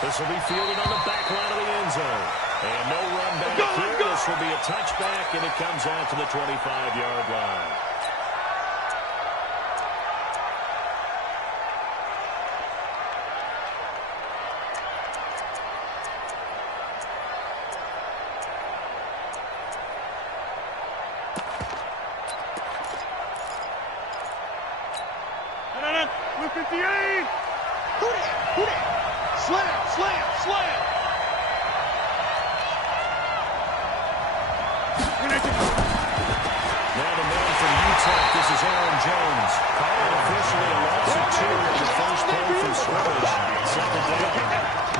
This will be fielded on the back line of the end zone. And no run back here. This will be a touchback, and it comes out to the 25-yard line. Blue 58! Who that? Slam! Now the man from Utah, this is Aaron Jones. Calling officially a loss of 2 at the first play from scrimmage. Second down.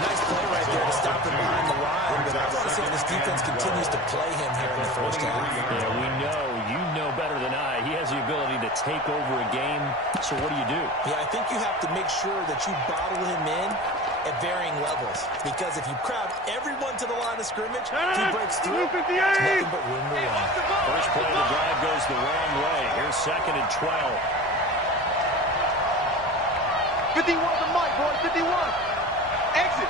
Nice play right there to stop him behind the line. But I want to see if this defense continues to play him here in the first half. Yeah, we know. You know better than I. He has the ability to take over a game. So what do you do? Yeah, I think you have to make sure that you bottle him in at varying levels. Because if you crowd everyone to the line of scrimmage, if he breaks through, there's nothing but room to run. First play of the drive goes the wrong way. Here's 2nd and 12. 51 to Mike, boys. 51. Exit.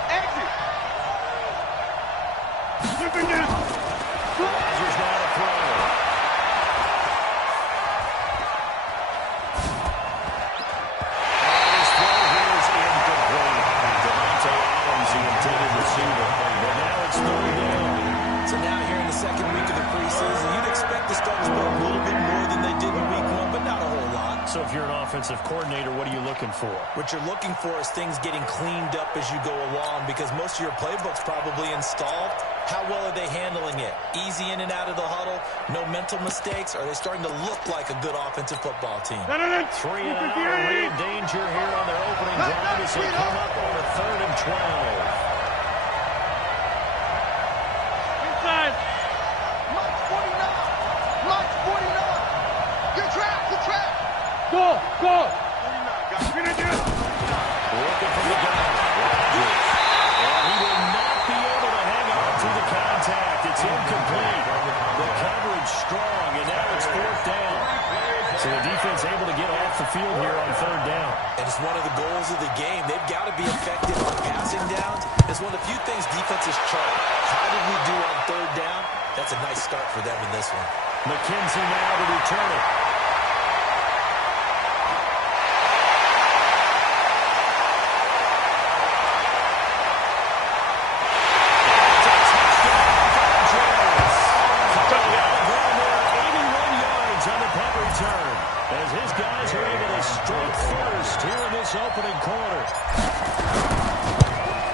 Rodgers now to throw. And his throw here is incomplete. Devontae Adams, the intended receiver. But now it's 3rd down. So now here in the second week of the preseason, you'd expect the starters to play a little bit more than they did in week 1, but not a whole lot. So if you're an offensive coordinator, what are you looking for? What you're looking for is things getting cleaned up as you go along, because most of your playbook's probably installed. How well are they handling it? Easy in and out of the huddle? No mental mistakes? Are they starting to look like a good offensive football team? 3 and out, real danger here on their opening drive as they come up on a 3rd and 12. Inside. Mike's 49. Good trap. Go. 49, guys. You're going to do it. Looking for the guy. Rodgers. And he will not be able to hang on to the contact. It's incomplete. The coverage strong, and now it's 4th down. So the defense able to get off the field here on 3rd down. And it's one of the goals of the game. They've got to be effective on passing downs. It's one of the few things defenses chart. How did we do on 3rd down? That's a nice start for them in this one. McKenzie now to return it. As his guys are able to strike first here in this opening quarter.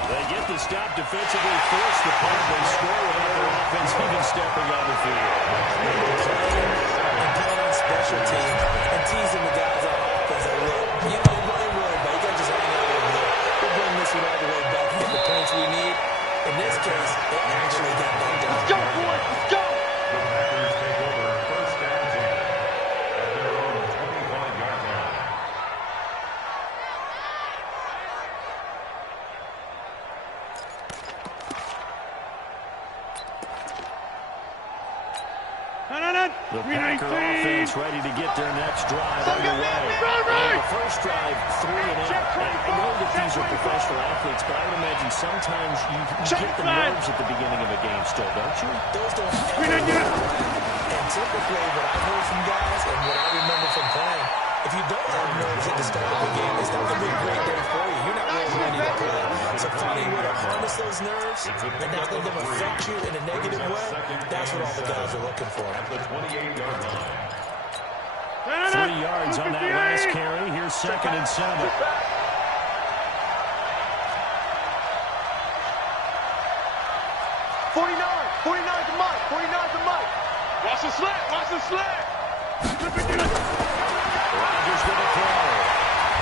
They get the stop defensively, force the punt, they score without their offense even stepping on the field. And playing on special teams and teasing the guys on offense. Like, look, you know, you're running really, but you got to just hang out over there. We'll bring this one all the way back and get the points we need. In this case, they actually got that done. Let's go, boys. Let's go. The Packer offense ready to get their next drive underway. And the first drive, 3 and out. I know that these are professional athletes, but I would imagine sometimes you get the nerves at the beginning of a game still, don't you? Those don't ever get around. And typically what I've heard from guys and what I remember from playing, if you don't have nerves at the start of the game, it's not going to be a great day for you. You're not really ready to play. So finding a way to harness those nerves and not let them affect you in a negative way, that's what all the guys are looking for. 3 yards on that last carry. Here's 2nd and 7. 49 to Mike. 49 to Mike. Watch the slant. Rodgers with a throw.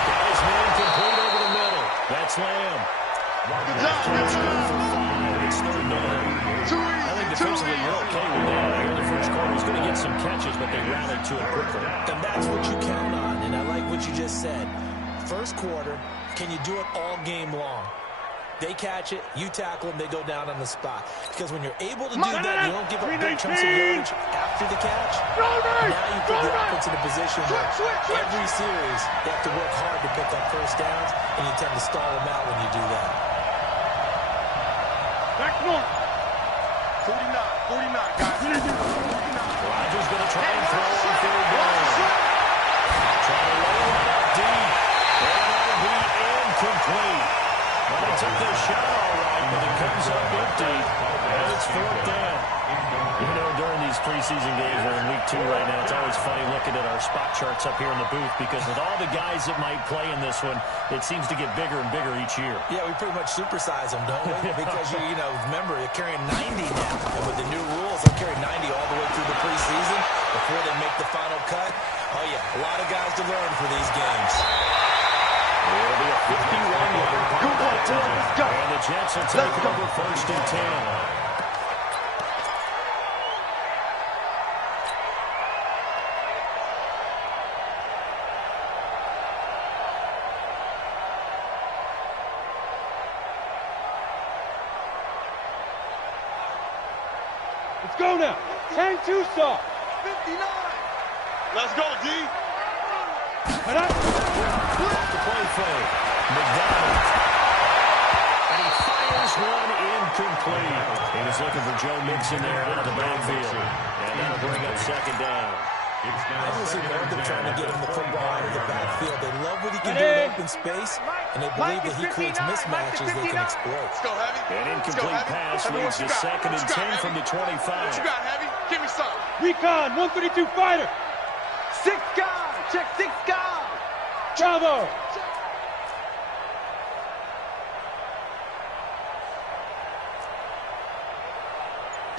Got his man complete over the middle. That's Lamb. Good job. It's 3rd down. I think defensively you're okay with that. Here in the first quarter, he's going to get some catches, but they rallied to it quickly. And that's what you count on, and I like what you just said. First quarter, can you do it all game long? They catch it, you tackle them, they go down on the spot. Because when you're able to do that, you don't give up big chunks of yardage after the catch. Now you put the offense in a position where every series, they have to work hard to pick up first downs, and you tend to stall them out when you do that. 49, guys. 49. Rodgers going to try and throw on third down. Trying to roll it up deep. And that'll be incomplete. Well, they took their shot all right, but it comes up empty. And it's fourth down. You know, during these preseason games, we're in week 2 right now, it's always funny looking at our spot charts up here in the booth because with all the guys that might play in this one, it seems to get bigger and bigger each year. Yeah, we pretty much supersize them, don't we? Because, you know, remember, you're carrying 90 now. And with the new rules, they'll carry 90 all the way through the preseason before they make the final cut. Oh, yeah, a lot of guys to learn for these games. It'll be a 51-yard punt. And the Jets will take over first and 10. Let's go now. 10-2 stop. 59. Let's go, D. The play fake. McDonald. And he fires one incomplete. He was looking for Joe Mixon there out of the backfield. And that'll bring up second down. I honestly love them trying to get him the football out of the backfield. They love what he can do in open space, and they believe that he creates mismatches they can exploit. Let's go, Heavy. An incomplete pass leads to second and 10 from the 25. What you got, Heavy? Give me some. Recon, 132 fighter. 6 guys. Check 6 guys. Bravo.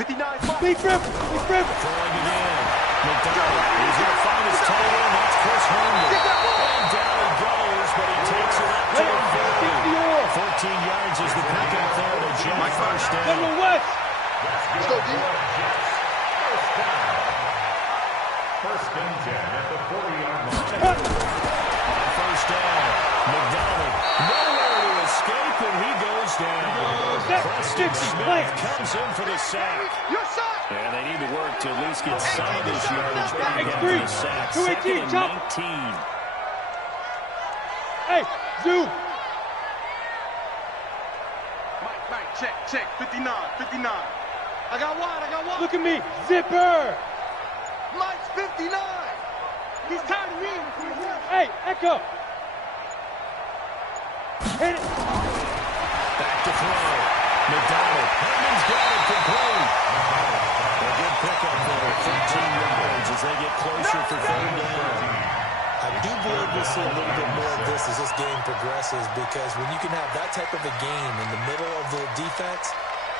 Big rip. Throwing again. McDonald. He's going to find his tight end. That's Chris Herndon. And down he goes, but he takes it up to the 40. 14 yards is the pickup there to Jet first down. West. Let's go, D. First and 10 at the 40-yard line. First down. McDonald. Nowhere to escape, and he goes down. Preston Smith comes in for the sack. And they need to work to at least get some of this yardage back after the sack. Second and 19. Hey, zoom. Mike, check. 59. I got one. Look at me. Zipper. Mike's 59. He's tired of me. Hey, Echo. Hit it. Back to throw. McDonald. Herman's got it complete. A good pickup there. 13 yards as they get closer for third down. I do believe we'll see a little bit more of this as this game progresses, because when you can have that type of a game in the middle of the defense,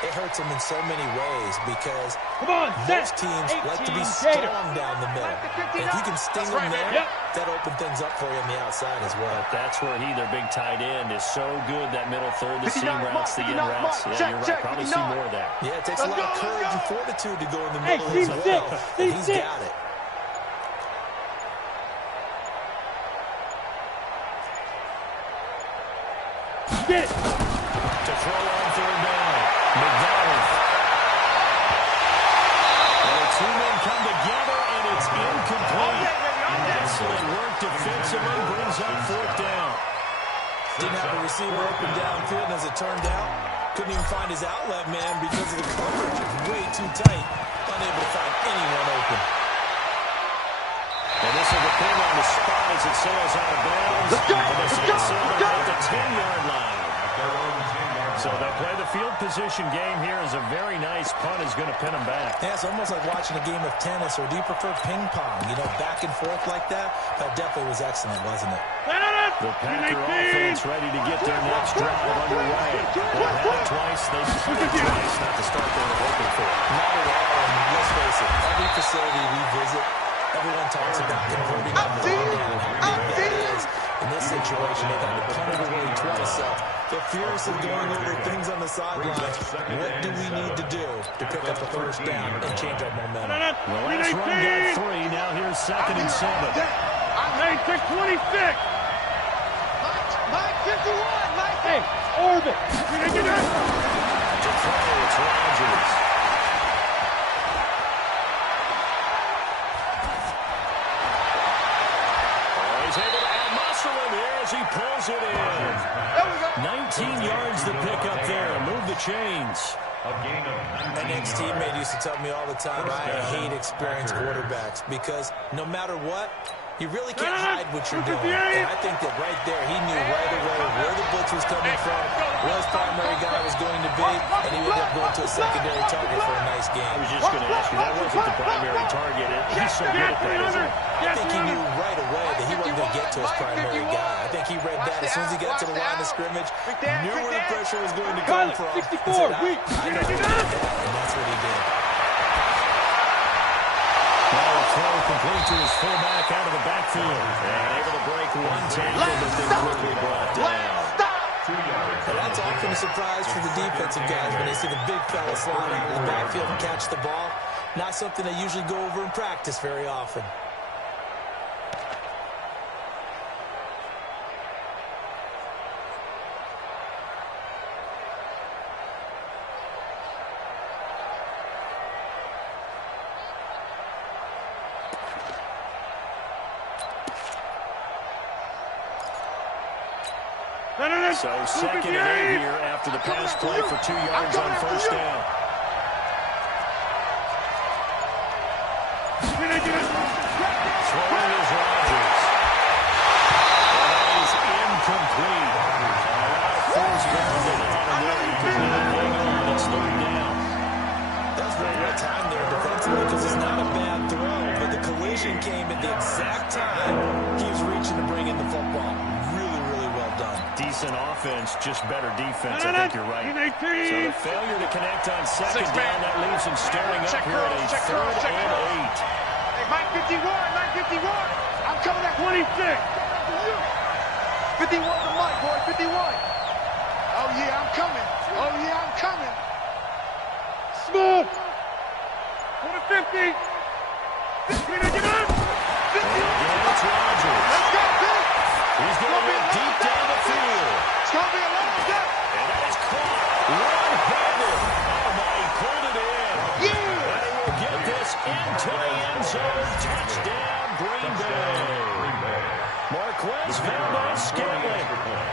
it hurts them in so many ways, because most teams like to be strong down the middle. And if you can sting them there, that opens things up for you on the outside as well. That's where their big tight end, is so good, that middle third, the seam routes, the in routes. Yeah, you're right. Probably see more of that. Yeah, it takes a lot of courage and fortitude to go in the middle as well. And he's got it. Get it. To throw on third down. McDonald. And the two men come together, and it's incomplete. Excellent work defensively, brings up fourth down. Didn't have a receiver open downfield, and as it turned out, couldn't even find his outlet man because of the coverage. Way too tight. Unable to find anyone open. And this will depend on the spot as it sails out of bounds. Let's go. At the 10-yard line. So they play the field position game here as a very nice punt is going to pin them back. Yeah, it's almost like watching a game of tennis, or do you prefer ping pong? You know, back and forth like that? That definitely was excellent, wasn't it? The Packer offense ready to get their next drive underway. They've had it twice. They've played twice. Not the start they were hoping for. Not at all. And let's face it, every facility we visit, everyone talks about converting on the rundown and how big that is. In this situation, they've had to punt it away twice. So they're furiously going over things on the sidelines. What do we need to do to pick up the first down and change our momentum? The last run got 3. Now here's second and 7. 26. Mike 51. Mike. Hey, orbit. To throw, it's Rodgers. He's able to add muscle in here as he pulls it in. 19 yards to pick up there. Move the chains. A gain of 19 An ex-teammate used to tell me all the time, I hate experienced quarterbacks because no matter what, you really can't hide what you're doing. And I think that right there, he knew right away where the blitz was coming from, where his primary guy was going to be, and he ended up going to a secondary target for a nice game. I was just going to ask you, that wasn't the primary target. He's so good at that, isn't he? I think he knew right away that he wasn't going to get to his primary guy. I think he read that as soon as he got to the line of scrimmage, knew where the pressure was going to come from. 64, weak. I know where to get that, and that's what he did. Now a throw complete to his fullback out of the backfield. And able to break one tackle, but then quickly brought down. And that's often a surprise for the defensive guys when they see the big fella slide out of the backfield and catch the ball. Not something they usually go over in practice very often. So 2nd and 8 here after the pass play for 2 yards on first down. Throwing is Rodgers. That is incomplete. First down there. He could not hang on. It's 3rd down. That's very well timed there defensively because it's not a bad throw, but the collision came at the exact time he was reaching to bring in the football. Decent offense, just better defense. I think you're right. So the failure to connect on 2nd down, that leaves him staring up here at a 3rd and 8. Hey, Mike 51, Mike 51. I'm coming at 26. 51 to Mike, boy, 51. Oh, yeah, I'm coming. Oh, yeah, I'm coming. Smooth. Go to 50. Again, it's Rodgers. Let's go, Bill. He's going to go deep down the field. It's going to be a long step. And that is caught one-handed. Oh, my, he pulled it in. Yeah. And he will get this into the end zone. Touchdown, Green Bay. Marquez found on Scantling.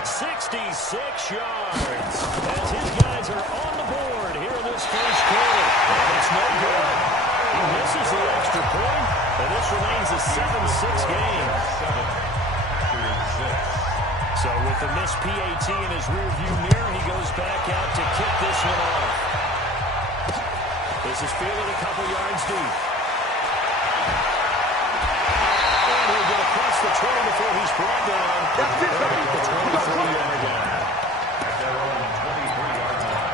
66 yards. As his guys are on the board here in this first quarter. And it's no good. He misses the extra point. And this remains a 7-6 game. So with the missed PAT in his rearview mirror, he goes back out to kick this one off. This is fielded a couple yards deep. And he'll get across the 20 before he's brought down. That's it, baby. The 23-yard line. At their own 23-yard line.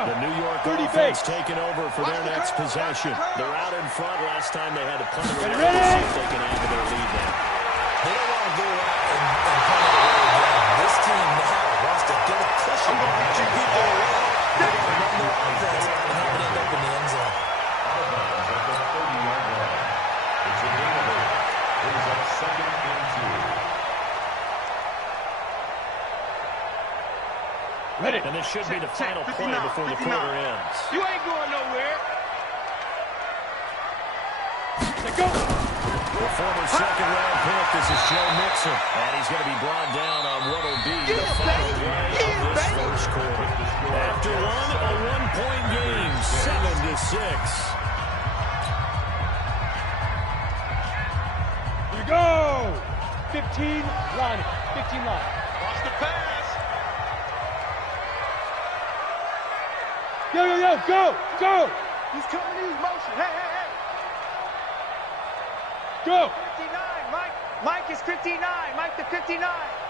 The New York offense taking over for their next possession. They're out in front. Last time they had to punt it away to see if they can add to their lead now. They don't want to go out and punt it away again. This team now wants to get a cushion, two people around, they're going to run their offense and have it end up in the end zone. Out of bounds at the 30-yard line. It's a gain of 8. Brings up 2nd and 2. Ready. And this should be the final play before the quarter ends. You ain't going nowhere. Go. The former second-round pick, this is Joe Mixon. And he's going to be brought down on what will be the final play of this first quarter. After one, a one-point game, 7-6. Here we go. 15 line. 15 line. Watch the pass. Yo, go, go. He's coming in motion. Hey. Go. 59, Mike. Mike is 59. Mike to 59.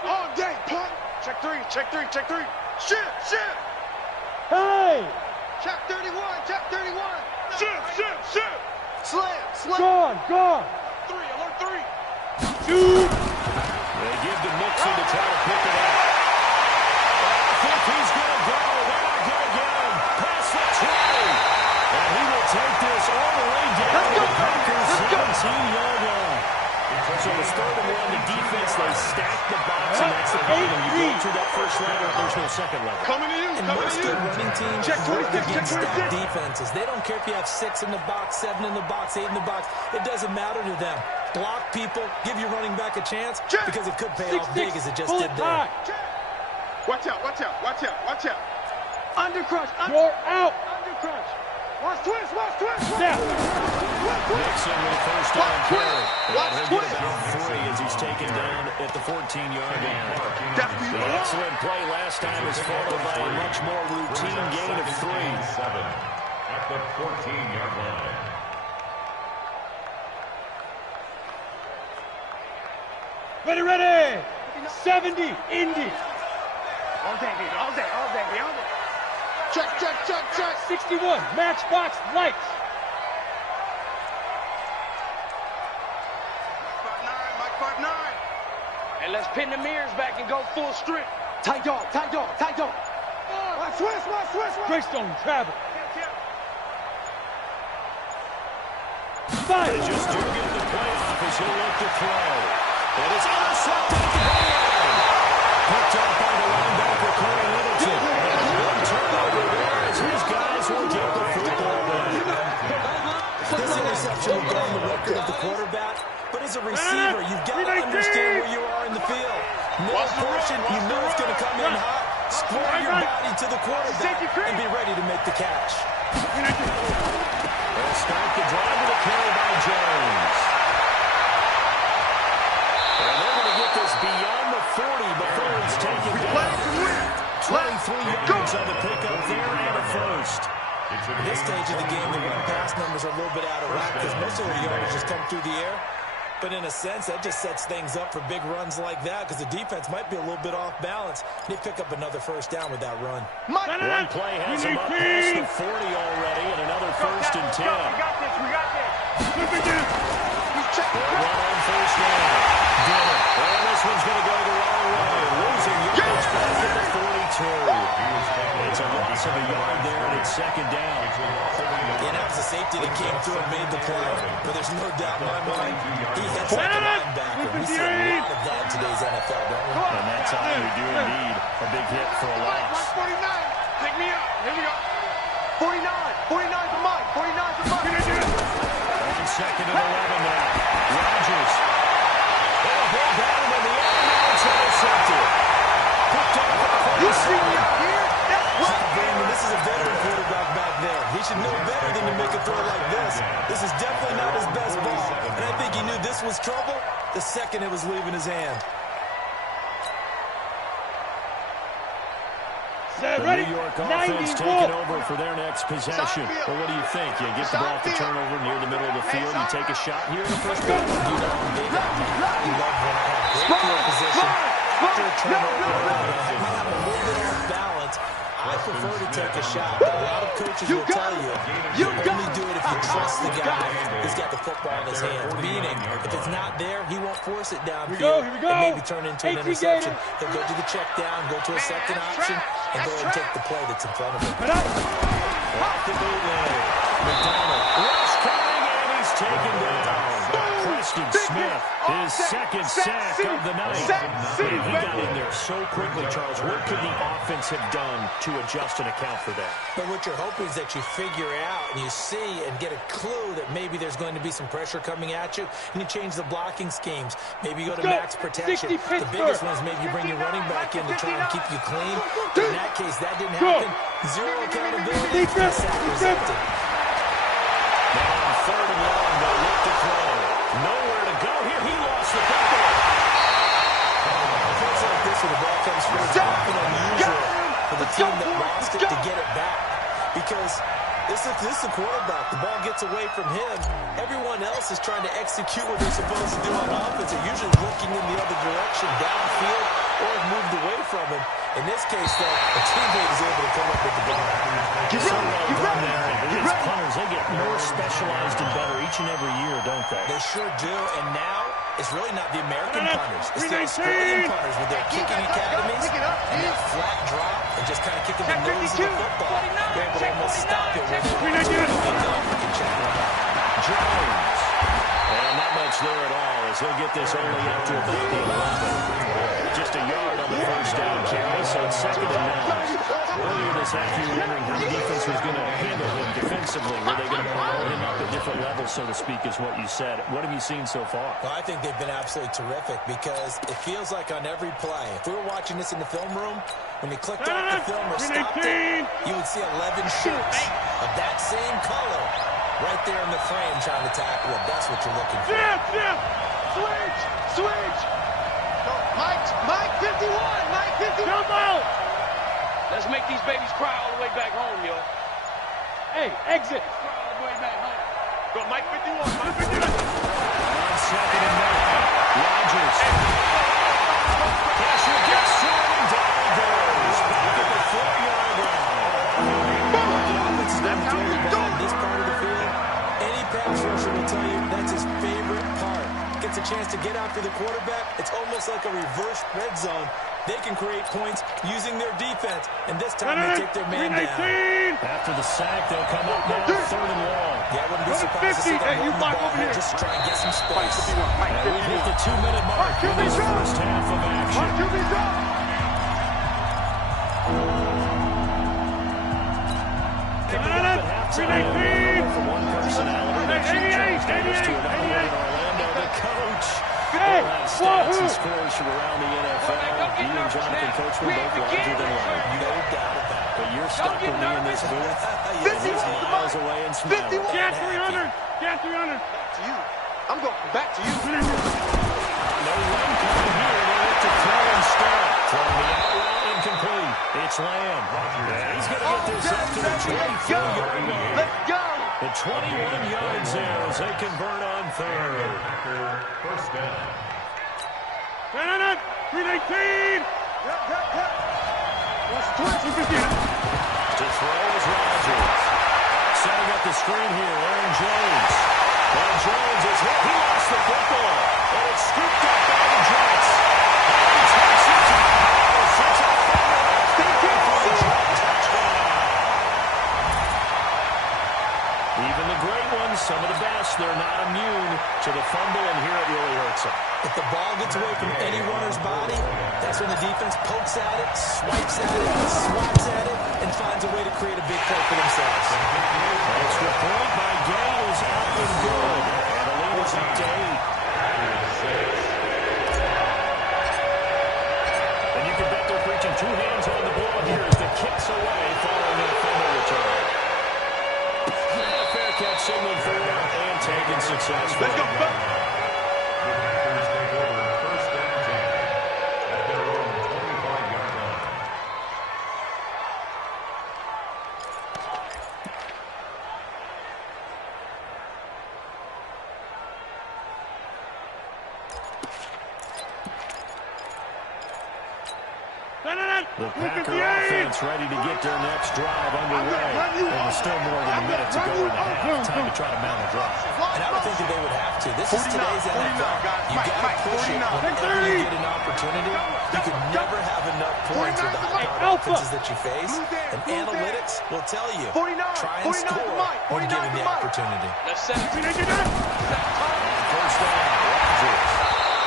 All day, punt. Check three. Shift. Hey. Check 31. Shift. Slam. Gone. 3, alert 3. Shoot. They give to Mixon to try to pick it up. I think he's going to go. They're not going to get him. Pass the 20. And he will take this all the way down to the Packers' 17-yard line. So the 3rd and 1. The defense, they stack the box, and that's the problem. You go through that first level, there's no second level. Coming to you. And most good running teams work against stacked defenses. They don't care if you have 6 in the box, 7 in the box, 8 in the box. It doesn't matter to them. Block people, give your running back a chance, because it could pay off big as it just did there. Watch out, watch out, watch out, watch out. Undercrush. You're out. Undercrush. Watch twist, watch twist. Snap. Nixon with a first down carry. And he'll get about 3 as he's taken down at the 14-yard line. The excellent play last time is followed by a much more routine gain of 3. 7 at the 14-yard line. Ready. 70, Indy. All day, baby, all day, all day, all day. Check. 61, Matchbox Lights. Mike 5'9". And let's pin the mirrors back and go full strip. Tight dog. Watch twist. Greystone travel. They Fire. just do get the play off as he'll look to throw. And it's intercepted at the goal line. Picked up by the linebacker, Corey Littleton. And one turnover there as his guys will get the football back. This interception will go on the record of the quarterback, but as a receiver, you've got to understand where you are in the field. Middle portion, you know it's going to come in hot. Square your body to the quarterback and be ready to make the catch. They'll start the drive with a carry by Jones. And they're going to get this beyond the 40 before he's taken down. 23 yards on the pickup there and a first. At this stage of the game, the run-pass numbers are a little bit out of whack because most of the yardage just come through the air. But in a sense, that just sets things up for big runs like that because the defense might be a little bit off balance. They pick up another first down with that run. One play has him up past the 40 already, and another first and 10. We got this. Run on first down. Dinner. And this one's going to go the wrong way. Losing yards back at the 42. It's a loss of a yard there, and it's second down. And that was a safety that came through and made the play. But there's no doubt in my mind, he hits like a linebacker. We see a lot of that in today's NFL, don't we? And that's how we do indeed a big hit for a loss. 49. Pick me up. Here we go. 49 for Mike. 49 for Mike. On second and 11 now. Rodgers. They'll hold down in the air. Now it's intercepted. Picked up by You see me up here? That's right. Brandon, this is a veteran quarterback back there. He should know better than to make a throw like this. This is definitely not his best ball. And I think he knew this was trouble the second it was leaving his hand. The New York offense taking over for their next possession. Well, what do you think? You get the ball off the turnover near the middle of the field. You take a shot here in the first quarter. You know, they got me. I love when I have great field position. After a turnover, I might have a little bit off balance. I prefer to take a shot, but a lot of coaches will tell you only do it if you trust the guy who's got the football in his hand. Meaning, if it's not there, he won't force it downfield and maybe turn into an interception. He'll go to the check down, go to a second option, and go ahead and take the play that's in front of him. Off the bootleg. McDonald. Rush coming, and he's taken down. Preston Smith, his second sack of the night. And he got in there so quickly, Charles. What could the offense have done to adjust and account for that? But what you're hoping is that you figure out and you see and get a clue that maybe there's going to be some pressure coming at you, and you change the blocking schemes. Maybe you go to max protection. The biggest one is maybe you bring your running back in to try and keep you clean. But in that case, that didn't happen. Zero accountability. The sack resulted. Now on 3rd and long, they'll look to throw. Nowhere to go here. He lost the football. Things like this where the ball comes through, it's often unusual for the team that lost it to get it back. Because this is the quarterback. The ball gets away from him. Everyone else is trying to execute what they're supposed to do on offense. They're usually looking in the other direction, downfield, or have moved away from him. In this case, though, a teammate is able to come up with the ball. These punters, they get more specialized and better each and every year, don't they? They sure do. And now, it's really not the American punters. It's the Australian punters with their kicking academies and that flat drop and just kind of kicking the nose of the football. They're able to almost stop it when they're check it out. Jones. And not much there at all as he'll get make this only up to about the 11. Just a yard on the first down carry, so it's 2nd and 9. Earlier this half, you were wondering how the defense was going to handle him defensively. Were they going to blow him up at different levels, so to speak, is what you said. What have you seen so far? Well, I think they've been absolutely terrific because it feels like on every play, if we were watching this in the film room, when you clicked off the film or stopped it, you would see 11 shirts of that same color right there in the frame trying to tackle it. That's what you're looking for. Switch! No, Mike 51! Mike 51! Jump out! Let's make these babies cry all the way back home, yo. Hey, exit! Cry all the way back home. Go, Mike 51, Mike 51. 2nd and 9. Rodgers. Pressure gets to him, and down he goes. Back at the 4-yard line. The offense is never doing the ball in this part of the field. Any pass rusher will tell you that's his favorite part. Gets a chance to get after the quarterback. It's almost like a reverse red zone. They can create points using their defense, and this time they take their man down. After the sack, they'll come up now 3rd and long. Yeah, I wouldn't be surprised to see them run the ball here just to try and get some space. And we hit the 2-minute mark in this first half of action. Picking up at halftime. From one personality, they changed to another one in Orlando. The coach will have stats and scores from around the NFL. You and Jonathan Coachman both larger than life. No doubt about it. But you're stuck with me in this booth. He's miles away and smiling. Get 300! Get 300! Back to you. I'm going back to you. No run coming here. They look to throw instead. Throwing the out route incomplete. It's Lamb. And he's going to get this up to the 24-yard line. Let's go. The 21 yards there as they convert on 3rd. First down. 319! What's 20? To throw is Rodgers. Setting up the screen here, Aaron Jones. And Jones is hit. He lost the football. And it's scooped up by the Jets. And he takes it to the house. It's a touchdown. Even the great ones, some of the best, they're not immune to the fumble, and here it really hurts them. If the ball gets away from any runner's body, that's when the defense pokes at it, swipes at it, swats at it, and finds a way to create a big play for themselves. Extra point by Gay is up and good. And the lead is up to 8. And you can bet they're preaching 2 hands on the ball here as the kicks away following that fumble return. And a fair catch signaled for and taken successfully. Let's go, back. The Packer offense ready to get their next drive underway. And there's still more than a minute to go in the half. Time to try to mount a drive. And I would think that they would have to. This is today's NFL. You got to push it whenever you get an opportunity. You can never have enough points with the high-powered offenses that you face. And analytics will tell you, try and score when given the opportunity. Let's set it. First down, Rodgers.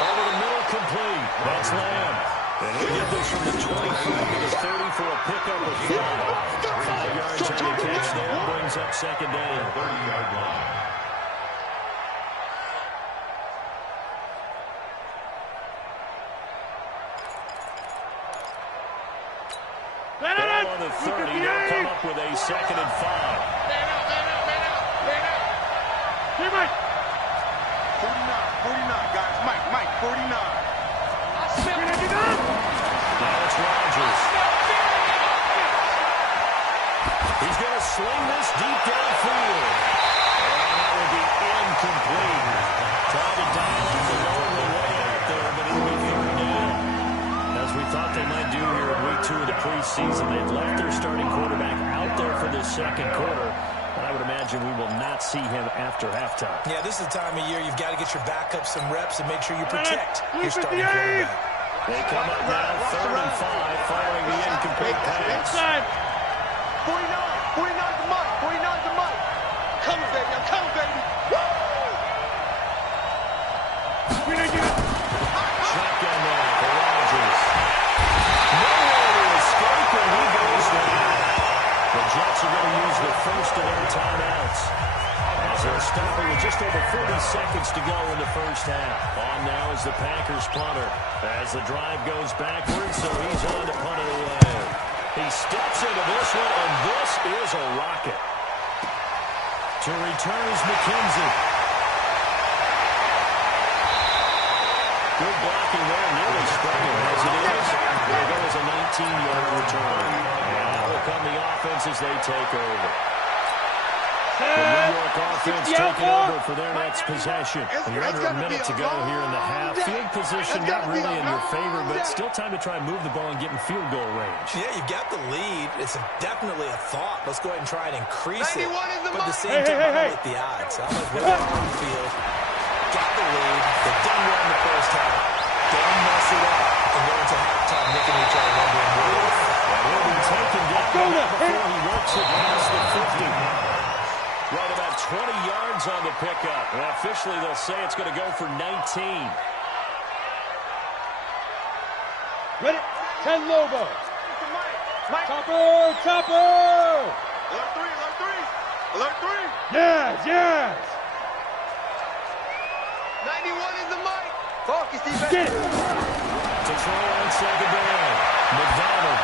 Over the middle, complete. That's Lamb. And he'll get this from the 25 to the 30 for a pickup of 5. 5 yards on the catch there brings up 2nd down. 30-yard line. Ball on the 30. They'll come up with a 2nd and 5. Man out. Here, Mike. 49, guys. Mike, 49. Now it's Rodgers. He's going to sling this deep downfield. And that will be incomplete. Tried to dial up the lonely way out there, but it'll be 3rd down. As we thought they might do here in week 2 of the preseason, they've left their starting quarterback out there for this 2nd quarter. But I would imagine we will not see him after halftime. Yeah, this is the time of year you've got to get your backup some reps and make sure you protect your starting quarterback. They come up now 3rd and 5 following the incomplete pass. 49 to Mike. Coming, baby. I'm coming, baby. Woo! are going to use the first of their timeouts. As they'll stop it with just over 40 seconds to go in the first half. On now is the Packers punter. As the drive goes backwards, so he's on to punt it away. He steps into this one, and this is a rocket. To return is McKenzie. Good blocking there, nearly sprung him as it is. There goes a 19-yard return. And now will come the offense as they take over. The New York offense taking over for their next possession. You're under a minute to go here in the half. Field position not really in your favor, but still time to try and move the ball and get in field goal range. Yeah, you've got the lead. It's definitely a thought. Let's go ahead and try and increase it. But at the same time, I don't like the odds. I like where they are on the field. Got the lead. They've done well in the first half. Don't mess it up and go into halftime looking at each other wondering what. And he'll be taken down before he works it past the 50. Right about 20 yards on the pickup. And officially, they'll say it's going to go for 19. Ready? 10 Lobo. Chopper! Chopper! Alert 3. Yes, yes! 91 is the mic. Focus, defense. Get it! To throw on second down. McDonald.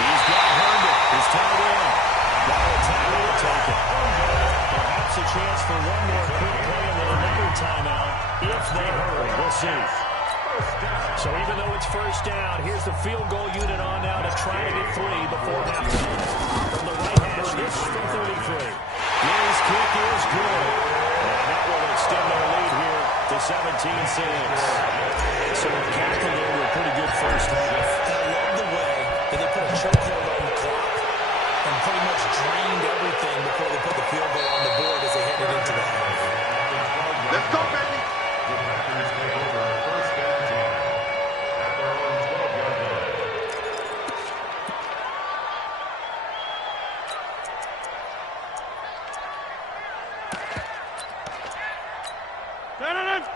He's got Herndon. He's tied in. Now a timeout taken. Perhaps a chance for one more quick play and then another timeout if they hurry. We'll see. So even though it's first down, here's the field goal unit on now to try to get 3 before halftime. From the right hash, this from 33. His kick is good. And that will extend their lead here to 17-6. So Cackle there with a pretty good first half. I love the way that they put a chokehold on the clock and pretty much drained everything before they put the field goal on the board as they headed into the half. Let's go, baby. The Packers take over first and 10 at their own 12-yard line.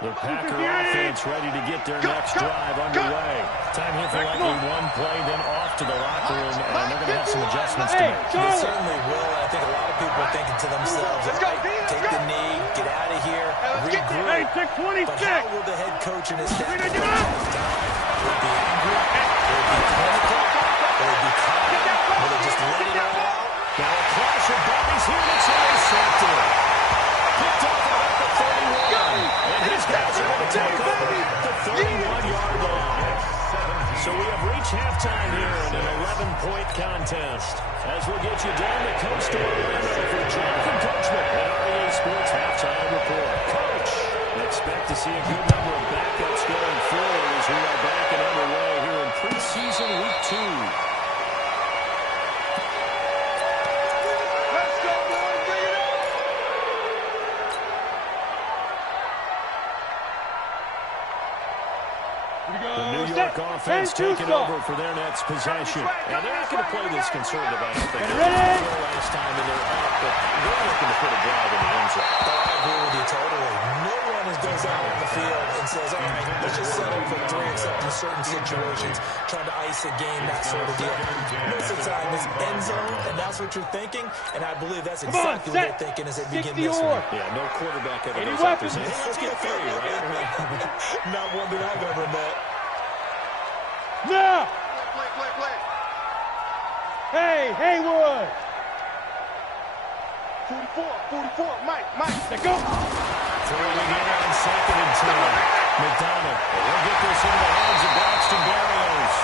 The Packer offense ready to get their next drive underway. Time here for likely one play, then off to the locker room, and they're going to have some adjustments to make. They certainly will, and I think a lot of people are thinking to themselves, all right, take the knee, get out of here, regroup. But how will the head coach and his staff approach halftime? Will it be angry? Will it be clinical? Will it be calm? Will it just let it all out? Now a clash of bodies here, and it's intercepted. Picked off about the 31. And his guys are going to take over the 31-yard line. So we have reached halftime here in an 11-point contest. As we'll get you down the coast to Orlando for Jonathan Coachman at REA Sports Halftime Report. Coach, expect to see a good number of backups going forward as we are back and underway here in preseason week 2. Offense taking over for their next possession. And they're not going to play this conservative, I don't think. Last time and they're up, but they're looking to put a drive in the end zone. I agree with you totally. No one goes out on the field and says, all right, let's just settle for 3 except in certain situations, trying to ice a game, that sort of deal. Most of the time it's end zone, and that's what you're thinking, and I believe that's exactly what they're thinking as they begin this one. Yeah, no quarterback ever goes out there saying, hey, let's get 3, right? Not one that I've ever met. No! Play. Hey, Haywood! 44, Mike. Let's go! Throwing it in on second and 10. McDonald will get this into the hands of Braxton Berrios.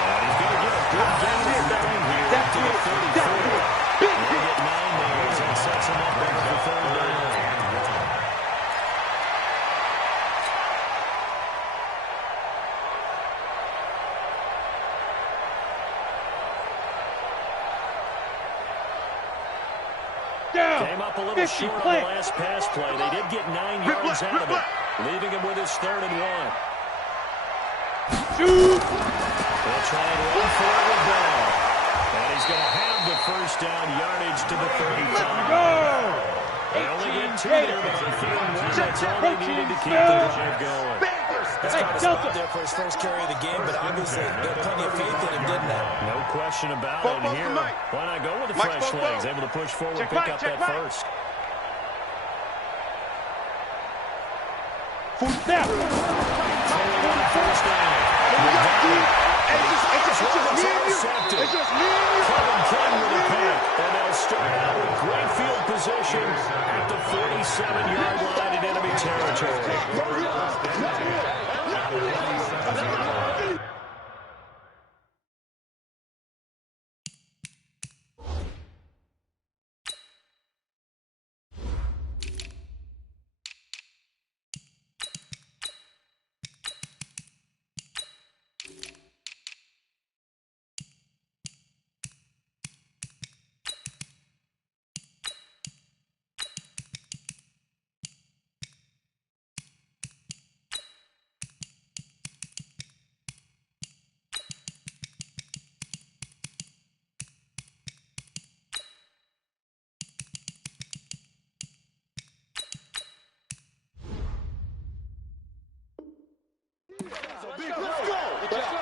And he's going to get a good gain of 9 here to the 34. He'll get 9 there as that sets him up there for third down. Came up a little short on the last pass play. They did get 9 yards out of it, leaving him with his 3rd and 1. Shoot! They'll try and run forward with ball. And he's going to have the first down, yardage to the 35. They only get 2 there, but from 3rd and 1, that's all they needed to keep the drive going. That's kind of spot there for his first carry of the game, but obviously they had plenty of faith in him, didn't they? No question about it here. Why not go with the fresh legs? Able to push forward, pick up that first. Full step. First down. It's just me and you. Kevin King with a pick. And they'll start out with great field position at the 47-yard line in enemy territory. Let's go.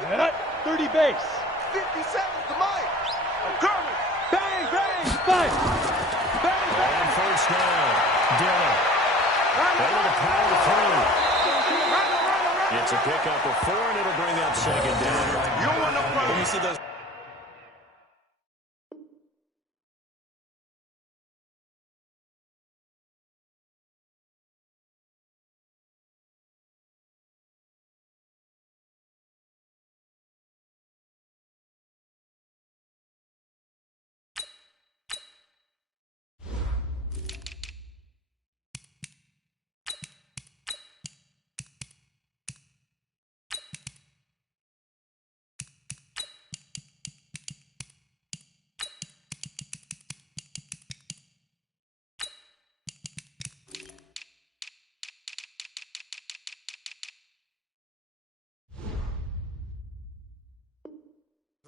Set up. 30 base. 50 seconds to Mike. I'm coming. Bang, bang. Five. Bang, bang. On first down. Dillon. Able to power through. It's a pickup of 4, and it'll bring up second down. You don't want no problem. When you see those...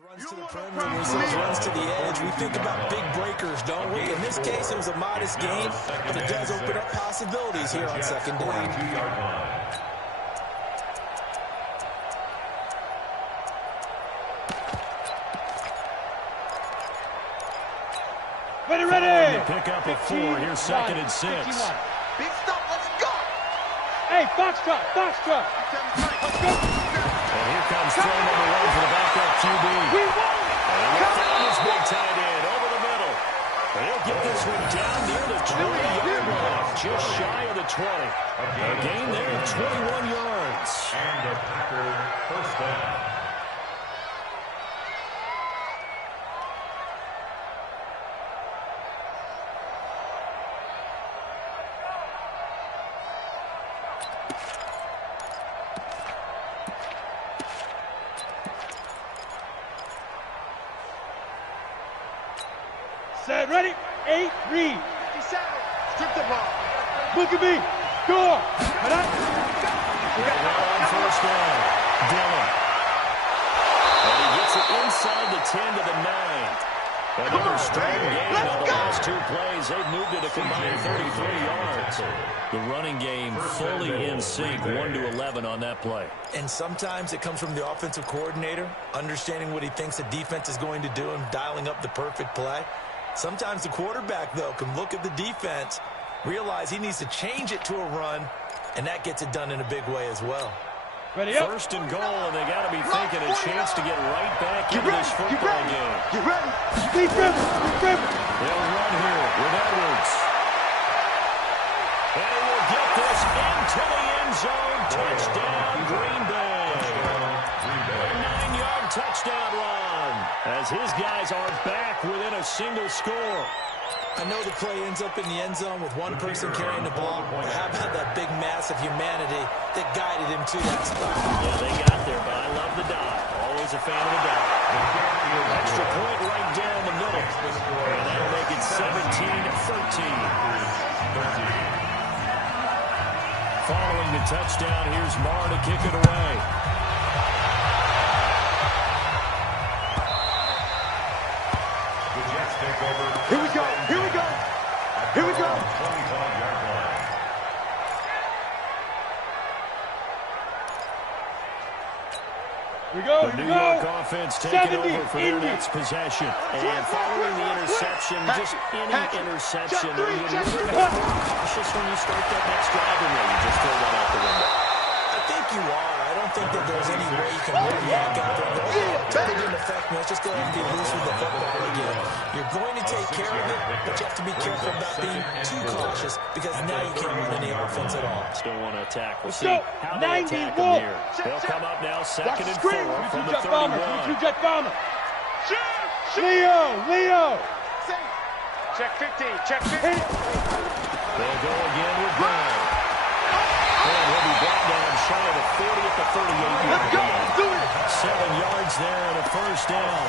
Runs to the perimeter, we see runs to the edge. We think about big breakers, don't we? In this case, it was a modest gain, but it does open up possibilities here on second down. Ready. Pick up a 4. Here's second and 6. Big stop. Let's go. Hey, foxtrot. Let's go. And here comes throw number 1 for the backup QB. We won. And he found his big tight end over the middle. And he'll get this one down near the 20-yard line, just shy of the 20. A gain there of 21 yards. And a Packer first down. Set, ready. 8, read. 57. Strip the ball. Look at me. Score. On first down. Dillon. And he gets it inside the 10 to the 9. Another strong game on the last 2 plays. They've moved it a combined 33 yards. The running game fully in sync, 1-11 on that play. And sometimes it comes from the offensive coordinator, understanding what he thinks the defense is going to do and dialing up the perfect play. Sometimes the quarterback, though, can look at the defense, realize he needs to change it to a run, and that gets it done in a big way as well. Ready up. First and goal, and they got to be thinking a chance to get right back into this football game. You ready? Deep dribble. They'll run here with Edwards. And he will get this into the end zone. Touchdown, Green Bay. A 9-yard touchdown run as his guys are back within a single score. I know the play ends up in the end zone with one person carrying the ball, but how about that big mass of humanity that guided him to that spot? Yeah, they got there, but I love the dive. Always is a fan of the dog. Extra point right down the middle. And that'll make it 17-13. Following the touchdown, here's Marr to kick it away. The Jets take over. Here we go. Here we go. Here we go. 25-yard line. Here we go. The Here New we York go. offense taking 70, over for their Indy. next possession. And following the interception, just any interception, are you a little bit more cautious when you start that next drive, or will you just throw that out the window? I think you are. I don't think that there's any way you can run back out there and go, oh, it didn't affect me. Let's just go ahead and be loose with the football again. You're going to take care of it, but you have to be careful about being too cautious because now you can't run any offense at all. Still want to attack. We'll Let's see go. how they attack them here. They'll come up now, Watch second the and screen. 4 from the Jet bomber. 31. Jet bomber. Leo. Check 15. Check 15. Hit it. They'll go again with Brown. And he'll be brought down shy of the 40 at the 38-yard Let's go. line. Do it. 7 yards there and a first down.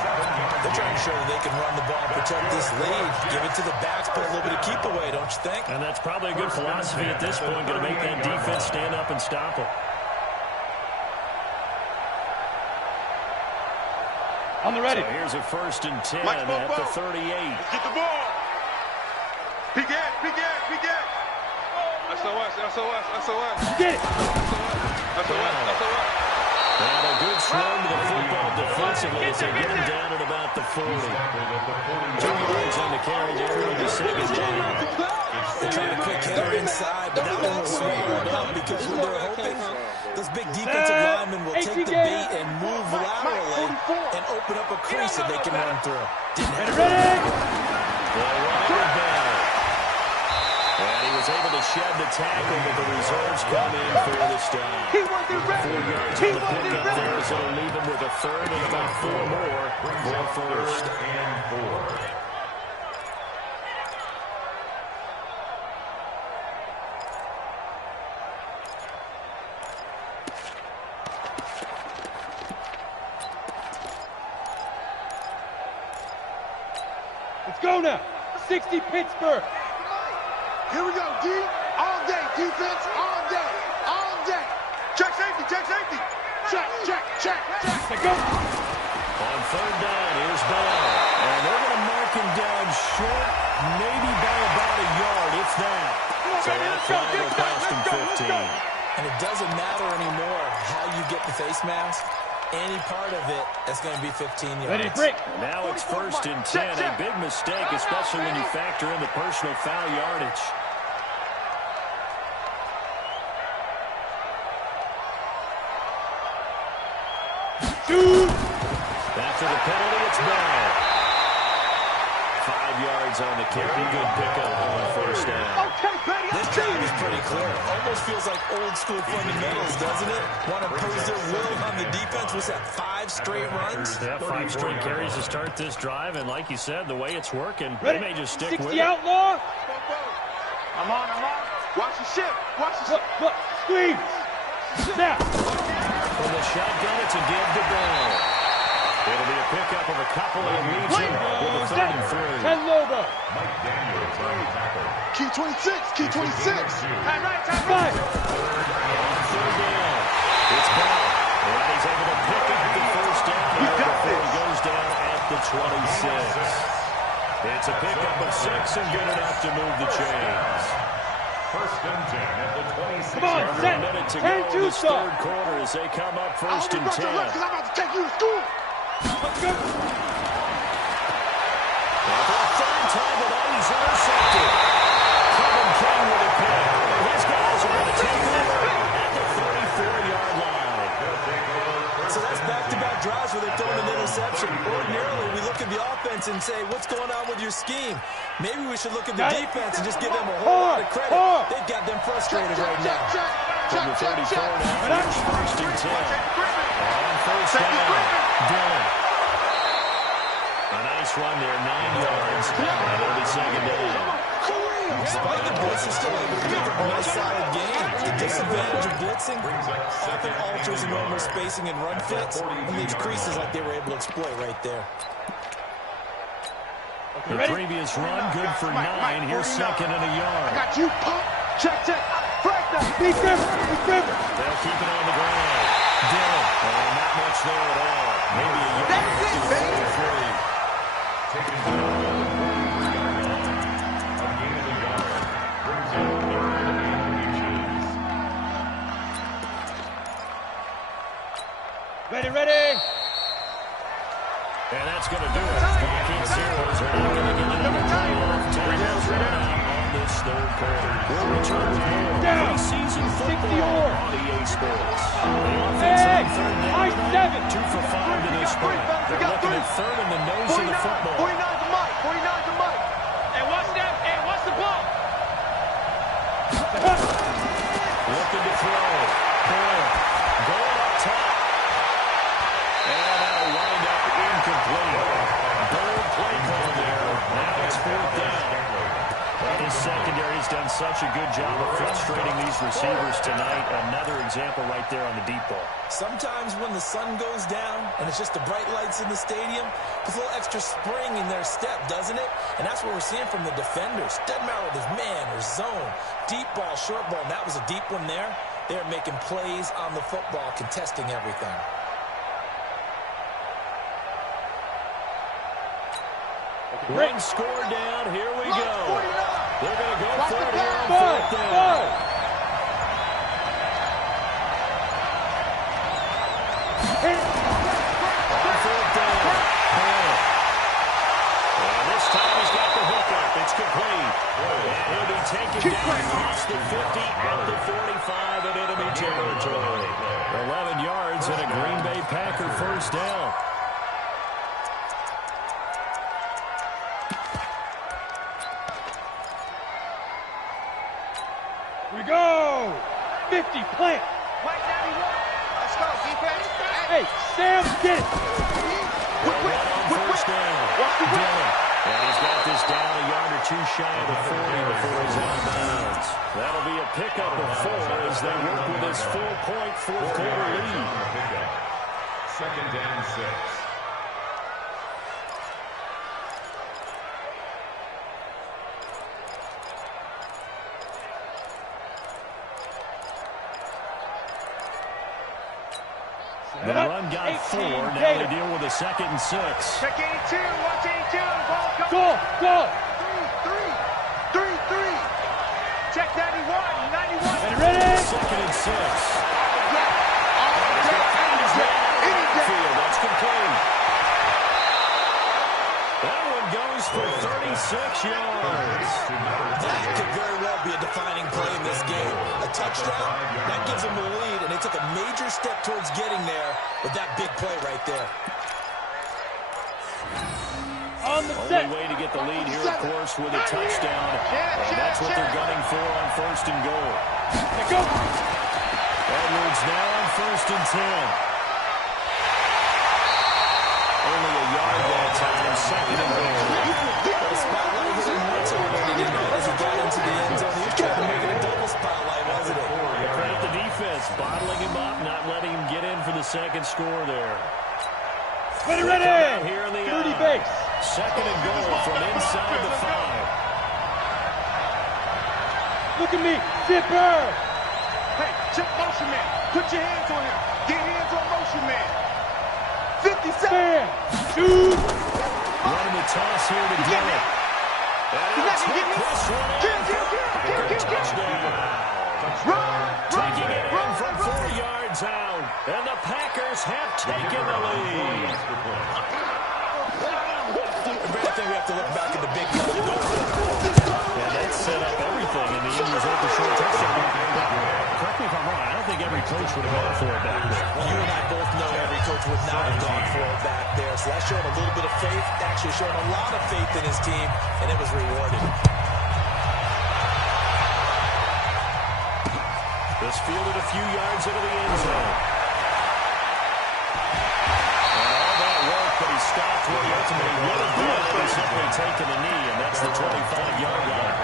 They're trying to show that they can run the ball, protect this lead, give it to the backs, put a little bit of keep away, don't you think? And that's probably a good philosophy at this point, going to make that defense stand up and stop them. On the ready. So here's a 1st and 10 Mike, at the Bobo. 38. Get the ball. Big Ed. SOS. Get it. And a good swing to the football defensively as they get him down at about the 40. 2 yards on the carry there. It'll be second down. They tried a quick hitter inside, but that one was swallowed up because what they're hoping, those big defensive linemen will take the bait and move laterally and open up a crease that they can run through. Didn't have it. Ready. They'll run it back. And he was able to shed the tackle, but the reserves come in for the stop. He wasn't 4 ready. yards He on the wasn't pickup ready. there, so it'll leave him with a third and about 4 more for first. 3rd and 4. Let's go now. 60 Pittsburgh. Here we go, D. All day. Defense. All day. Check safety. Check. Let's go. On 3rd down, here's Bell. And they're going to mark him down short, maybe by about a yard, if that. So that flag will cost him 15. And it doesn't matter anymore how you get the face mask. Any part of it is going to be 15 yards. Ready, break. Now it's 1st and 10. A big mistake, especially when you factor in the personal foul yardage. Shoot. After the penalty, it's Bell. 5 yards on the carry. Good pickup on 1st down. Okay, Betty. This drive is pretty clear. Almost feels like old school fundamentals, doesn't it? Want to impose their will on the defense. Was that 5 straight runs? Yeah, 5 straight carries to start this drive, and like you said, the way it's working, they may just stick 60 with it. outlaw. I'm on. Watch the ship. Look. Squeeze. Snap. From the shotgun, it's a give to Bell. It'll be a pickup of a couple and leads him with a 3rd and 3. 10 logo. Mike Daniels on the tackle. Key 26. Time right. Five. On 3rd down, it's Bell. And he's able to pick up the 1st down before he goes down at the 26. It's a pickup of 6 and good enough to move the chains. 1st and 10 at the 26. Come on, Under set. a minute to 10 go in this stop. 3rd quarter as they come up 1st and 10. I'm about to take you to school. Let's go. And for the 3rd time tonight, he's intercepted. Kevin King with a pick. His guys are going to take over at the 34-yard line. So that's back-to-back drives where they're throwing an interception. Ordinarily, we look at the offense and say, what's going on with your scheme? Maybe we should look at the defense and just give them a whole lot of credit. They've got them frustrated right now. From the 34 now, it's 1st and 10. On 1st down, Dillon. A nice run there, 9 yards, and it'll be 2nd down. Despite the blitz, they're still able to make a nice solid game. The disadvantage of blitzing often alters the normal spacing and run fits and leaves creases like they were able to exploit right there. The previous run, good for 9. Here's second and a yard. I got you, pump. Check. Flag down. Big river. They'll keep it on the ground. Dillon. Not much there at all. Maybe a yard. That's it, baby. Taken down on the 40-yard line. A gain of a yard. Brings up 3rd and inches. Ready. And that's going to do it. Vikings Zeros are not going to get another playoff timeout on this third quarter. We'll return with more preseason football on EA Sports. The offense on third down tonight, 2 for 5 to this point. They're looking at third in the nose of the football. 49 to Mike. 49 to Mike. Hey, watch that. Hey, watch the ball. Looking to throw. Boyle. Going up top. And that'll wind up incomplete. Bold play call there. Now it's 4th down. Well, his secondary has done such a good job of frustrating these receivers tonight. Another example right there on the deep ball. Sometimes when the sun goes down and it's just the bright lights in the stadium, there's a little extra spring in their step, doesn't it? And that's what we're seeing from the defenders. Doesn't matter whether it's man or zone, deep ball, short ball, and that was a deep one there. They're making plays on the football, contesting everything. One score down. Here we go. They're going to go for it here on 4th down. On 4th down. And this time he's got the hook up. It's complete. And he'll be taken down across the 50 at the 45 in enemy territory. 11 yards and a Green Bay Packer first down. We go. 50, plant. Mike 91. Let's go, defense. Hey, Sam, get it. Quick. First down. Dillon. And he's got this down a yard or 2 shy of the 40 before he's out of bounds. That'll be a pickup of 4 as they work with his 4-point fourth quarter lead. 2nd and 6. The run got 4. Now they deal with a 2nd and 6. Check 82. Watch 82. Ball coming. Go. 3. Check 91. 91. Ready. 2nd and 6. That's complete. That one goes for 36 yards. That could very well be a defining play in this game. A touchdown, that gives them the lead, and they took a major step towards getting there with that big play right there. On the set. Only way to get the lead here, of course, with a touchdown. And that's what they're gunning for on 1st and goal. Go. Edwards now on 1st and 10. Only a yard that time, 2nd and goal. The spotlight hit him once already tonight as he got into the end zone. He was trying to make it a double spotlight, wasn't it? Credit the defense, bottling him up, not letting him get in for the 2nd score there. Ready. Here in the 30 base. 2nd and goal from inside the 5. Look at me. Zipper. Hey, check motion man. Put your hands on him. Get hands on motion man. 50 seconds. Shoot. Running the toss here to Dillon. He's not going to get me. Kill. Taking it in from 4 yards out. And the Packers have taken the lead. I think we have to look back at the big play to go for it. Yeah, that set up everything in the end result of short touchdown. Correct me if I'm wrong. I don't think every coach would have gone for it back there. You and I both know every coach would not have gone for it back there. So that showed a little bit of faith, actually showed a lot of faith in his team, and it was rewarded. This fielded a few yards into the end zone. And all that work, but he stopped where he ultimately would have been. He's simply taken a knee, and that's the 25-yard line.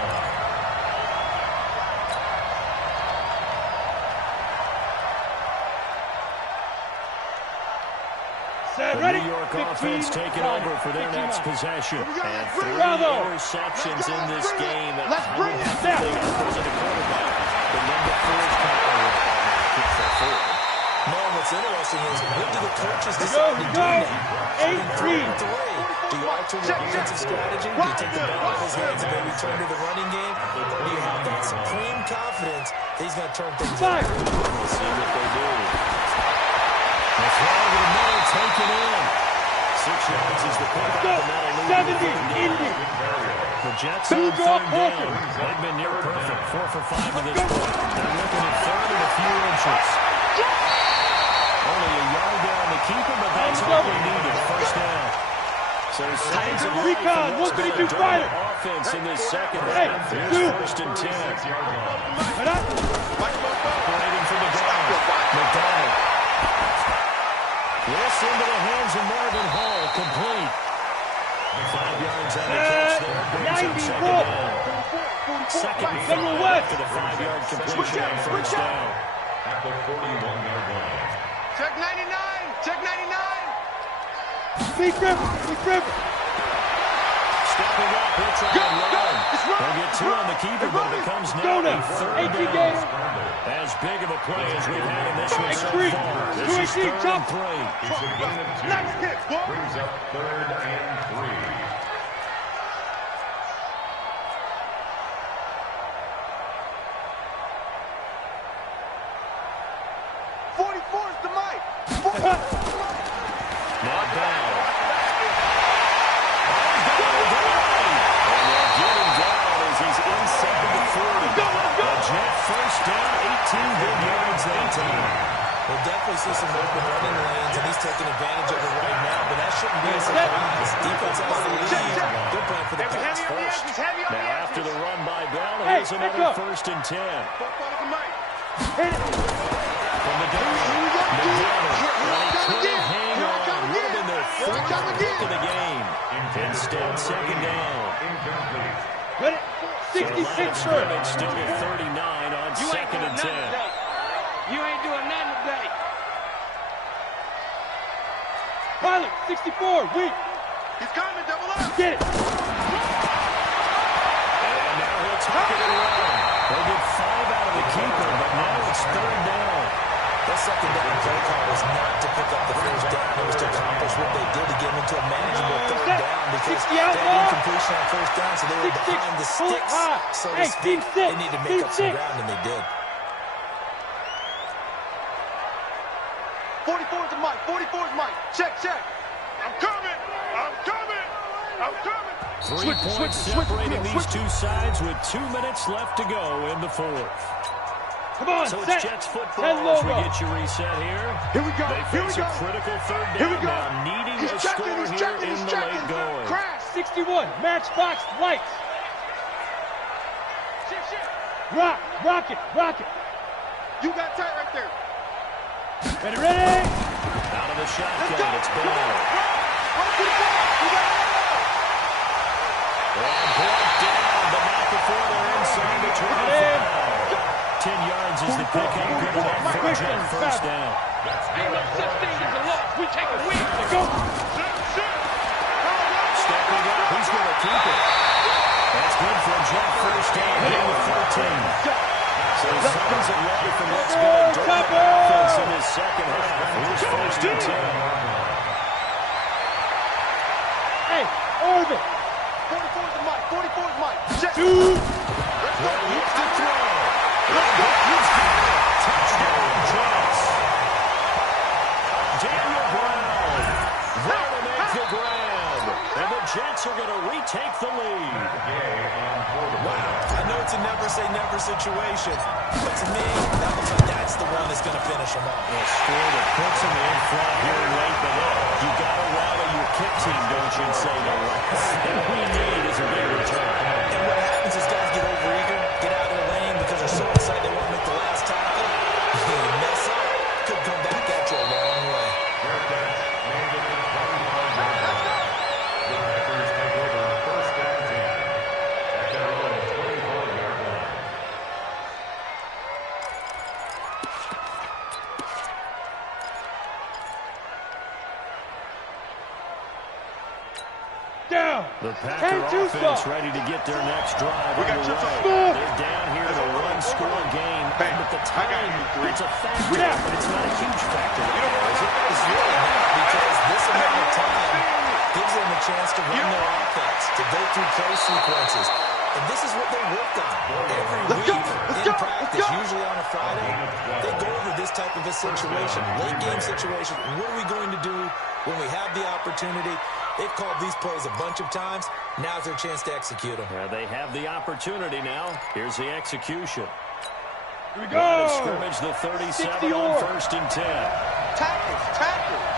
Set, The ready? New York 15 offense taking times. over for their 15 next times. possession. And 3 Bravo. interceptions in this game. Let's bring it down. The number 4 is Kyle. Kick for 4. No, what's interesting is when do the coaches Go, decide to do go. that? 18. Do you alter your defensive strategy? Do you take the ball out of his hands and maybe turn to the running game? Or do you have that supreme confidence that he's going to turn things Five. around? We'll see what they do. The throw over the middle, taken in. 6 yards is the pick Go. up, and that'll lead 70. Indy. the Jets Two on draw 3rd quarter. down. They've been near perfect. 4 for 5 in this Go. one. They're looking at 3rd and a few inches. Only a yard down to keep him, but that's all they needed. First down. So signs of life Recon, from what's been a 152 dirty fighter. offense in this second Hey, half. Here's two. 1st and 10. Right up. Operating from the ground. McDonald. This into the hands of Marvin Hall. Complete. 5 yards on the catch there. Brings up 94. 2nd down. 2nd and 5 Federal West. after the 5-yard completion on 1st down. At the 41-yard line. Check 99. Check 99. Big grip. Big grip. Stepping up, he'll try and run. It's run. They'll get 2 on the keeper, but it becomes Go now now. a 3rd 18 down. games. As big of a play as we've had in this one so Three. far. This Two is 18, 3rd jump. and 3. It's a gain of 2. Next hit. Brings up 3rd and 3. Now down. And they'll get him down as he's inside the 40. The Jet first down, 18 big yards that time. We'll definitely see some open running lanes, and he's taking advantage of it right now, but that shouldn't be a surprise. Defense has the lead. They're playing for the pass first. Now after the run by Brown, Hey, here's pick another up. 1st and 10. Hit it. From the down, McDonald. Well, he couldn't hang on. Would have been their 4th pick of the game. Instead, 2nd down. Incomplete. Ready? So 66 Lions first. scrimmage still at 39 on 2nd and 10. You ain't doing nothing today. Pilot, 64, weak. He's coming, double up. Get it. And now he'll take it and run. They'll get 5 out of the keeper, but now it's 3rd down. That second down play call was not to pick up the first down. It was to accomplish what they did to get them into a manageable 3rd down because 60 they out had ball. incompletion on 1st down, so they were 66, behind the pull it sticks, high. so to Hey, speak. team They six, need to team make up some six. ground, and they did. 44's the mic. 44's mic. Check, check. I'm coming. I'm coming. I'm coming. 3 points separating these two sides with 2 minutes left to go in the 4th. Come on, So set. it's Jets 10 football as we logo. get you reset here. Here we go. They Here we face go. a critical 3rd Here we down go. now, needing He's a checking. score He's here checking. in He's the checking. late going. Crash. 61, matchbox, lights. Shit, shit. Rock, rocket, rocket. You got tight right there. Ready, ready. Out of the Let's shotgun, go. it's Come Bell. on. Run to the ball. You got it. And brought down, but not before they're inside the 25. 10 yards is the pick up. Good enough for a Jet first down. Ain't no such thing as a loss. We take a win. Go. Stepping up, he's going to keep it. That's good for a Jet first down. Hitting the 14. So signs of life from what's been a dirty offense in his second half. Here's 1st and 10. Hey, orbit. 44's the mic. 44's mic. Check. Two. Well, looks to throw. Touchdown, Jets. Daniel Brown there to make the grab. And the Jets are going to retake the lead. Wow, I know it's a never-say-never situation, but to me, that looks like that's the one that's going to finish them off. A score that puts them in front here late, but you got to rally your kick team, don't you, and say no less. And what we need is a big return. And what happens is guys get overeager, get out of the lane because they're so excited they want to make the last tackle. You mess up, could come back at you a long way. The Packers take over 1st and 10 at their own 25-yard line. down. The Packer offense ready to get their next drive underway. They're down here to a one-score game. Hey, but the time, it's a factor, Yeah. but it's not a huge factor. It's really not, because this amount of time gives them a chance to run their offense, to go through play sequences. And this is what they worked on every week in practice, usually on a Friday. They go over this type of a situation, late game situation. What are we going to do when we have the opportunity? They've called these plays a bunch of times. Now's their chance to execute them. Yeah, they have the opportunity now. Here's the execution. Here we Line of go. scrimmage, the 37 60 on or. 1st and 10. Tackles, tackles.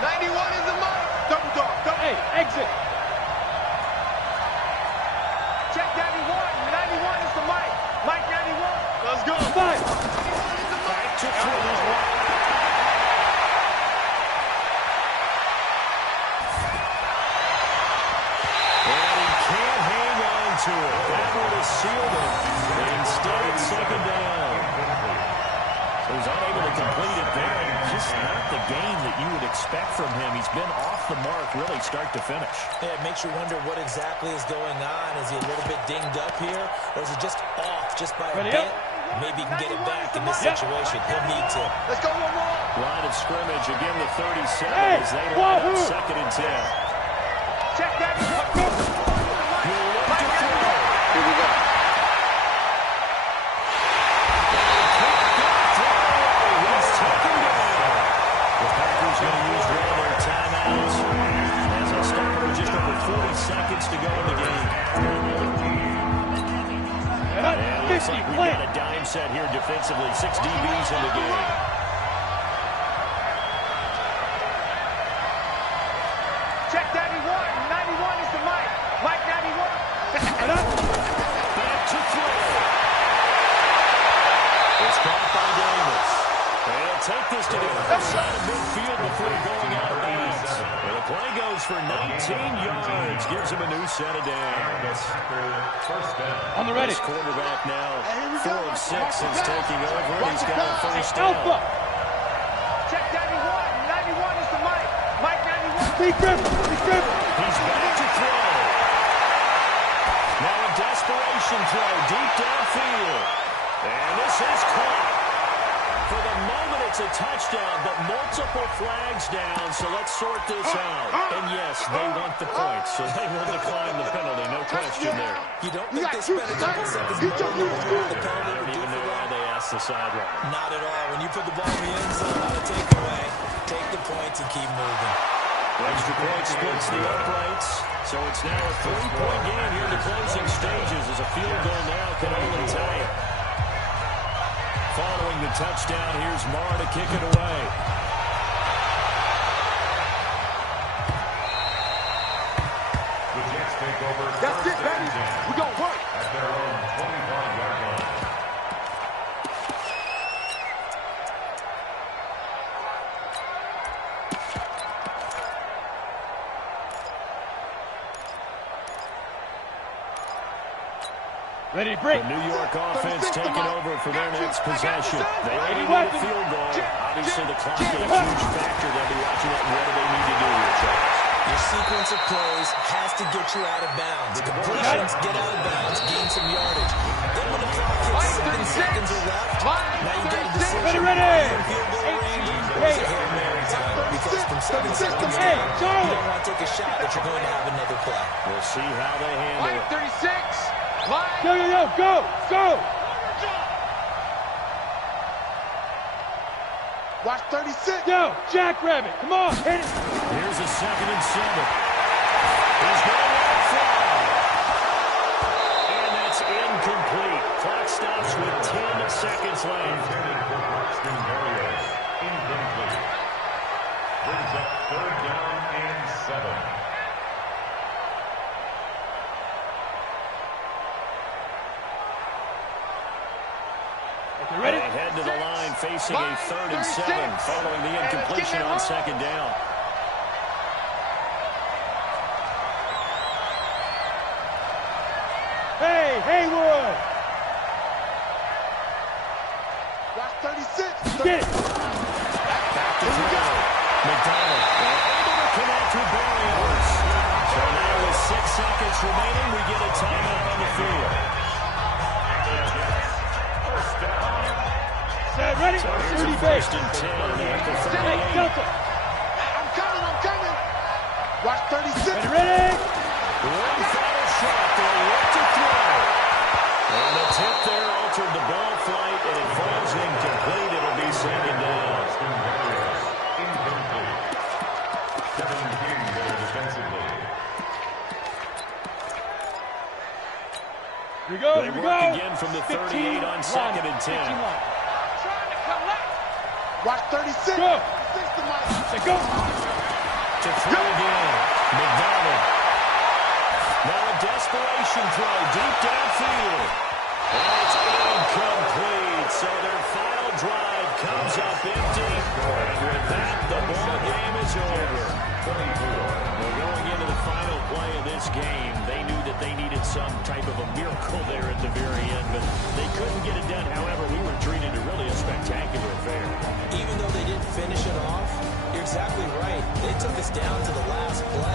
91 is the mark. Double dog, double. Hey, exit. Check 91. 91 is the mic. Mike 91. Let's go. 5. Back to throw. To it. That would have sealed it. Instead, it's second down. So he's unable to complete it there. And just not the game that you would expect from him. He's been off the mark really start to finish. Yeah, it makes you wonder what exactly is going on. Is he a little bit dinged up here? Or is he just off just by a bit? Maybe he can get it back in this situation. He'll need to. Let's go one more. Line of scrimmage, again the 37 Hey, as they line up wahoo. second and 10. Check that. Here we go. He's taken down. The Packers going to use one of their timeouts. As a starter, just over 40 seconds to go in the game. And it looks like we've got a dime set here defensively. 6 DBs in the game. Check 91. 91 is the mic. Mike 91. Back to throw. It's caught by Davis. They'll take this to the other side of midfield before going out of bounds. Well, the play goes for 19 yards. Gives him a new set of downs. First down. On the ready. This quarterback now 4 of 6 since taking over. And he's got a first Alpha. down. Check 91. 91 is the mic. Mike 91. Big grip. Big grip. He's back to throw. Now a desperation throw deep downfield. And this is caught. For the moment, it's a touchdown, but multiple flags down, so let's sort this out. And yes, they want the points, so they will decline the penalty, no question there. You don't think they spent a couple seconds more on the penalty? I don't even know why they asked the sideline. Not at all. When you put the ball in the end zone on a takeaway, take the points and keep moving. Extra point splits the uprights, so it's now a 3-point game here in the closing stages as a field goal now can only tie it. Following the touchdown, here's Marr to kick it away. The Jets take over. That's it, baby. We're going to work. At their own 25-yard line. Ready to break. The New York offense taking over for their next possession. They only need a field goal. Obviously, the clock is a huge factor. They'll be watching it. What do they need to do here, Charles? Your sequence of plays has to get you out of bounds. Completions, get out of bounds, gain some yardage. Then when the clock hits 7 seconds are left, now you got a decision. Ready. Field goal range, or is it Hail Mary time? Because from 7 seconds Hey, down, you Charlie. don't want to take a shot that you're going to have another play. We'll see how they handle Mike it. 36. Mike. Yo, go, go. Watch 36. Yo, Jackrabbit, come on, hit it. Here's a 2nd and 7. He's going to let it fly. And that's incomplete. Clock stops with 10 seconds left. Intended for Braxton Berrios. Incomplete. Brings up 3rd down and 7. Okay, ready? They head to the line facing a 3rd and 7 following the incompletion on 2nd down. Hey, Haywood. Watch 36. Get it. Back to throw. McDonald able to connect with Berrios. So now with remaining. We get a timeout on the field. First down. Set, ready? So here's a 30 first base. and 10 at the Hey, 38. Delta. I'm coming. Watch 36. Ready? One final shot. They'll look to throw. And the tip there altered the ball flight, and it falls incomplete. It'll be second down. Incomplete. 17 there defensively. Here we go. They work again from the 38 on second and 10. Trying to collect. Watch 36. Go. 6 to Mike. Say go. To throw again, McDonald. Now a desperation throw deep downfield. And it's incomplete. So their final drive comes up empty. And with that, the ball game is over. Well, going into the final play of this game, they knew that they needed some type of a miracle there at the very end, but they couldn't get it done. However, we were treated to really a spectacular affair. Even though they didn't finish it off, you're exactly right. They took us down to the last play.